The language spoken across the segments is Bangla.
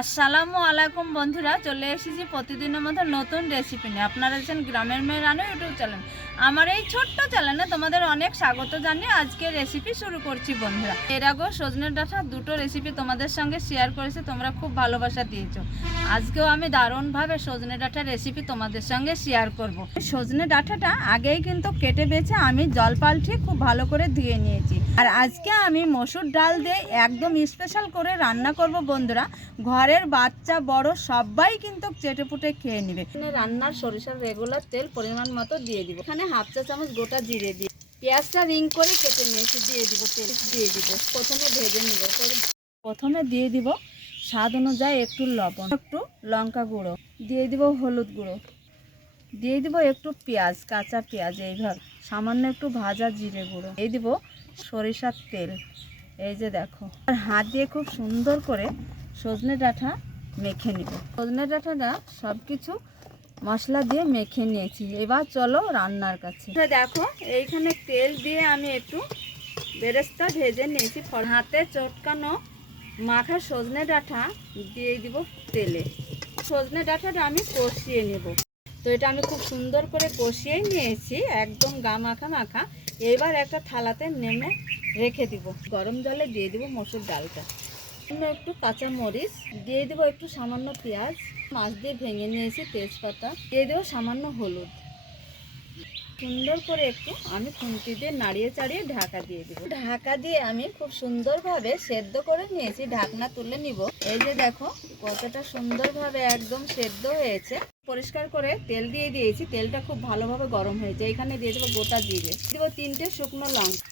আসসালামু আলাইকুম বন্ধুরা, চলে এসেছি প্রতিদিনের মতো নতুন রেসিপি নিয়ে। আপনারা আছেন গ্রামের মেয়ে রানু ইউটিউব চ্যানেল। আমার এই ছোট্ট চ্যানেলে তোমাদের অনেক স্বাগত জানিয়ে আজকে রেসিপি শুরু করছি বন্ধুরা। এর আগেও সজনে ডাঁটা দুটো রেসিপি তোমাদের সঙ্গে শেয়ার করেছি, তোমরা খুব ভালোবাসা দিয়েছো। আজকেও আমি দারুণভাবে সজনে ডাঁটার রেসিপি তোমাদের সঙ্গে শেয়ার করব। সজনে ডাঁটাটা আগেই কিন্তু কেটে বেছে আমি জল পাল্টিয়ে খুব ভালো করে ধুয়ে নিয়েছি। আর আজকে আমি মসুর ডাল দিয়ে একদম স্পেশাল করে রান্না করব বন্ধুরা। ঘরের বাচ্চা বড় সবাই কিন্তু চেটেপুটে খেয়ে নেবে। রান্নার সরিষার রেগুলার তেল পরিমাণ মতো দিয়ে দিব। এখানে হাফ চা চামচ গোটা জিরে দিয়ে পেঁয়াজটা রিং করে কেটে নিয়েছি, দিয়ে দিব। তেল দিয়ে দিব, প্রথমে ভেজে নিব। প্রথমে দিয়ে দিব স্বাদ অনুযায়ী একটু লবণ, একটু লঙ্কা গুঁড়ো দিয়ে দিব, হলুদ গুঁড়ো দিয়ে দিব, একটু পেঁয়াজ, কাঁচা পেঁয়াজ এইভাবে, সামান্য একটু ভাজা জিরে গুঁড়ো দিয়ে দিব, সরিষার তেল। এই যে দেখো, আর হাত দিয়ে খুব সুন্দর করে সজনে ডাঁটা মেখে নিব। সজনে ডাঁটাটা সব কিছু মশলা দিয়ে মেখে নিয়েছি। এবার চলো রান্নার কাছে। দেখো, এইখানে তেল দিয়ে আমি একটু বেরেস্তা ভেজে নিয়েছি। হাতে চটকানো মাখা সজনে ডাঁটা দিয়ে দিব তেলে। সজনে ডাঁটাটা আমি কষিয়ে নেব। তো এটা আমি খুব সুন্দর করে কষিয়ে নিয়েছি, একদম গা মাখা মাখা। এবার একটা থালাতে নেমে রেখে দিব। গরম জলে দিয়ে দিব মসুর ডালটা, একটু কাঁচা মরিচ দিয়ে দিব, একটু সামান্য পেঁয়াজ, মাছ দিয়ে ভেঙে নিয়েছি, তেজপাতা দিয়ে দেবো, সামান্য হলুদ। সুন্দর করে একটু আমি খুন্তি দিয়ে নাড়িয়ে চাড়িয়ে ঢাকা দিয়ে দিব। ঢাকা দিয়ে আমি খুব সুন্দরভাবে সেদ্ধ করে নিয়েছি। ঢাকনা তুলে নিব। এই যে দেখো কতটা সুন্দরভাবে একদম সেদ্ধ হয়েছে। পরিষ্কার করে তেল দিয়ে দিয়েছি, তেলটা খুব ভালোভাবে গরম হয়েছে। এখানে দিয়ে দেবো গোটা জিরে, দিব 3টে শুকনো লঙ্কা,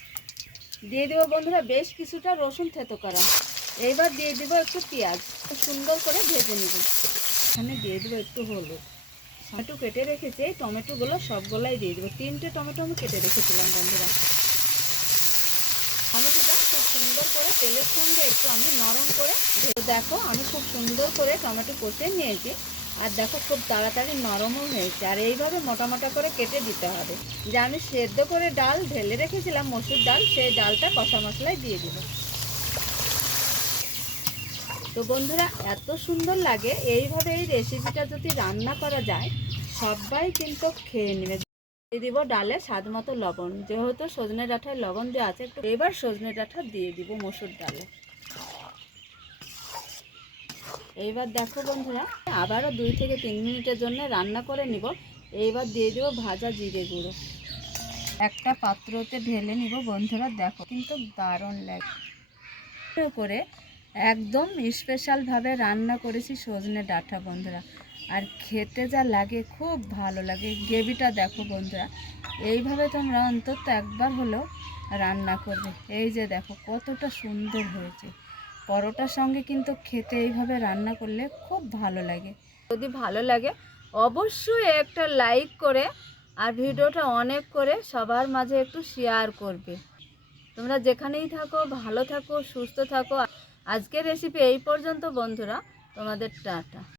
দিয়ে দেবো বন্ধুরা বেশ কিছুটা রসুন থেতো করা। এইবার দিয়ে দিব একটু পেঁয়াজ, খুব সুন্দর করে ভেজে নিব। এখানে দিয়ে দেবো একটু হলুদ। টমেটো কেটে রেখেছি, এই টমেটোগুলো সবগুলাই দিয়ে দেবো। 3টে টমেটো আমি কেটে রেখেছিলাম বন্ধুরা। টমেটোটা খুব সুন্দর করে তেলের সঙ্গে একটু আমি নরম করে দেখো, আমি খুব সুন্দর করে টমেটো কষে নিয়েছি। আর দেখো খুব তাড়াতাড়ি নরমও হয়েছে। আর এইভাবে মোটা মোটা করে কেটে দিতে হবে। যে আমি সেদ্ধ করে ডাল ঢেলে রেখেছিলাম মসুর ডাল, সেই ডালটা কষা মশলায় দিয়ে দিব। তো বন্ধুরা, এত সুন্দর লাগে এইভাবে এই রেসিপিটা যদি রান্না করা যায়, সবাই কিন্তু খেয়ে নেবে। দিয়ে দিব ডালে স্বাদ মতো লবণ, যেহেতু সজনে ডাঁটায় লবণ দেওয়া আছে একটু। এবার সজনে ডাঁটা দিয়ে দিব মসুর ডালে। এইবার দেখো বন্ধুরা, আবারও 2 থেকে 3 মিনিটের জন্য রান্না করে নিব। এইবার দিয়ে দেবো ভাজা জিরে গুঁড়ো, একটা পাত্রতে ঢেলে নিব বন্ধুরা। দেখো কিন্তু দারুণ লাগে করে, একদম স্পেশালভাবে রান্না করেছি সজনে ডাঁটা বন্ধুরা। আর খেতে যা লাগে, খুব ভালো লাগে। গ্রেভিটা দেখো বন্ধুরা, এইভাবে তোমরা অন্তত একবার হলেও রান্না করবে। এই যে দেখো কতটা সুন্দর হয়েছে। পরোটার সঙ্গে কিন্তু খেতে এইভাবে রান্না করলে খুব ভালো লাগে। যদি ভালো লাগে অবশ্যই একটা লাইক করে আর ভিডিওটা অনেক করে সবার মাঝে একটু শেয়ার করবে। তোমরা যেখানেই থাকো ভালো থাকো, সুস্থ থাকো। আজকের রেসিপি এই পর্যন্ত বন্ধুরা, তোমাদের টাটা।